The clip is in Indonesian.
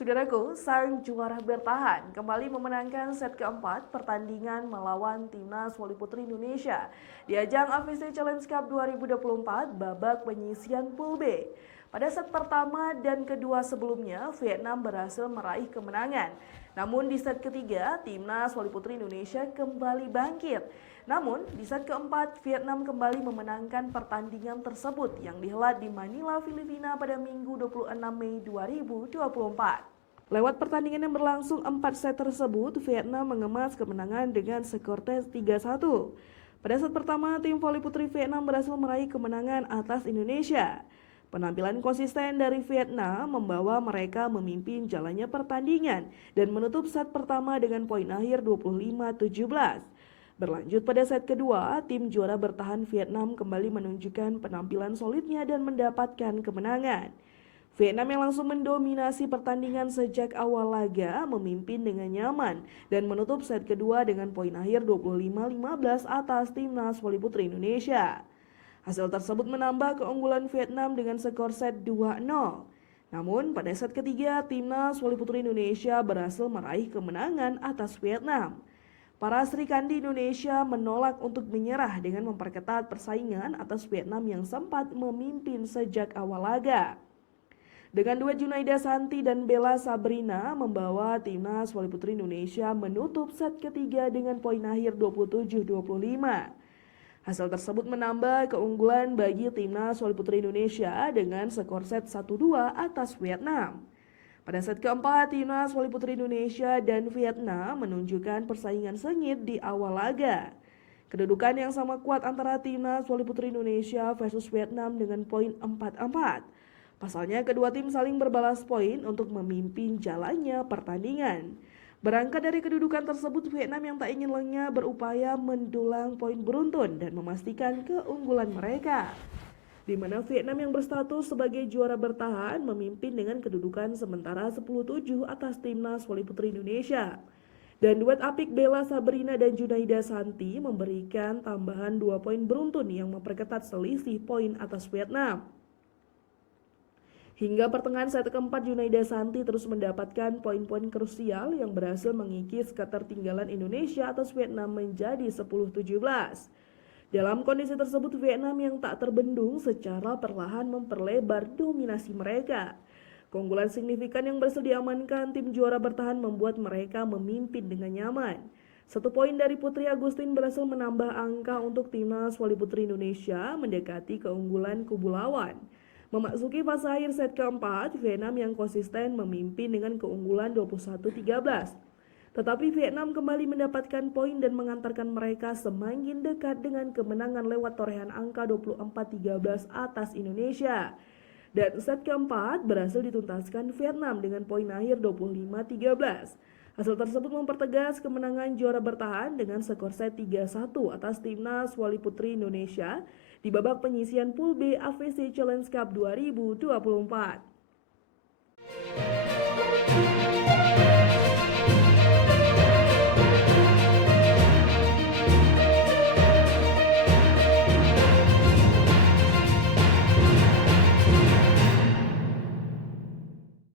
Saudaraku, sang juara bertahan kembali memenangkan set keempat pertandingan melawan Timnas Voli Putri Indonesia di ajang AFC Challenge Cup 2024 babak penyisian Pool B. Pada set pertama dan kedua sebelumnya, Vietnam berhasil meraih kemenangan. Namun di set ketiga, Timnas Voli Putri Indonesia kembali bangkit. Namun di set keempat, Vietnam kembali memenangkan pertandingan tersebut yang dihelat di Manila, Filipina pada Minggu 26 Mei 2024. Lewat pertandingan yang berlangsung 4 set tersebut, Vietnam mengemas kemenangan dengan skor 3-1. Pada set pertama, tim voli putri Vietnam berhasil meraih kemenangan atas Indonesia. Penampilan konsisten dari Vietnam membawa mereka memimpin jalannya pertandingan dan menutup set pertama dengan poin akhir 25-17. Berlanjut pada set kedua, tim juara bertahan Vietnam kembali menunjukkan penampilan solidnya dan mendapatkan kemenangan. Vietnam yang langsung mendominasi pertandingan sejak awal laga memimpin dengan nyaman dan menutup set kedua dengan poin akhir 25-15 atas Timnas Voli Putri Indonesia. Hasil tersebut menambah keunggulan Vietnam dengan skor set 2-0. Namun pada set ketiga, Timnas Voli Putri Indonesia berhasil meraih kemenangan atas Vietnam. Para Sri Kandi Indonesia menolak untuk menyerah dengan memperketat persaingan atas Vietnam yang sempat memimpin sejak awal laga. Dengan duet Junaida Santi dan Bella Sabrina membawa Timnas Voli Putri Indonesia menutup set ketiga dengan poin akhir 27-25. Hasil tersebut menambah keunggulan bagi Timnas Voli Putri Indonesia dengan skor set 1-2 atas Vietnam. Pada set keempat, Timnas Voli Putri Indonesia dan Vietnam menunjukkan persaingan sengit di awal laga. Kedudukan yang sama kuat antara Timnas Voli Putri Indonesia versus Vietnam dengan poin 4-4. Pasalnya, kedua tim saling berbalas poin untuk memimpin jalannya pertandingan. Berangkat dari kedudukan tersebut, Vietnam yang tak ingin lengah berupaya mendulang poin beruntun dan memastikan keunggulan mereka. Di mana Vietnam yang berstatus sebagai juara bertahan memimpin dengan kedudukan sementara 10-7 atas Timnas Voli Putri Indonesia. Dan duet apik Bella Sabrina dan Junaida Santi memberikan tambahan 2 poin beruntun yang memperketat selisih poin atas Vietnam. Hingga pertengahan set keempat, Junaida Santi terus mendapatkan poin-poin krusial yang berhasil mengikis ketertinggalan Indonesia atas Vietnam menjadi 10-17. Dalam kondisi tersebut, Vietnam yang tak terbendung secara perlahan memperlebar dominasi mereka. Keunggulan signifikan yang berhasil diamankan tim juara bertahan membuat mereka memimpin dengan nyaman. 1 poin dari Putri Agustin berhasil menambah angka untuk Timnas Voli Putri Indonesia mendekati keunggulan kubu lawan. Memasuki fase akhir set keempat, Vietnam yang konsisten memimpin dengan keunggulan 21-13. Tetapi Vietnam kembali mendapatkan poin dan mengantarkan mereka semakin dekat dengan kemenangan lewat torehan angka 24-13 atas Indonesia. Dan set keempat berhasil dituntaskan Vietnam dengan poin akhir 25-13. Hasil tersebut mempertegas kemenangan juara bertahan dengan skor set 3-1 atas Timnas Voli Putri Indonesia di babak penyisian Pool B AFC Challenge Cup 2024.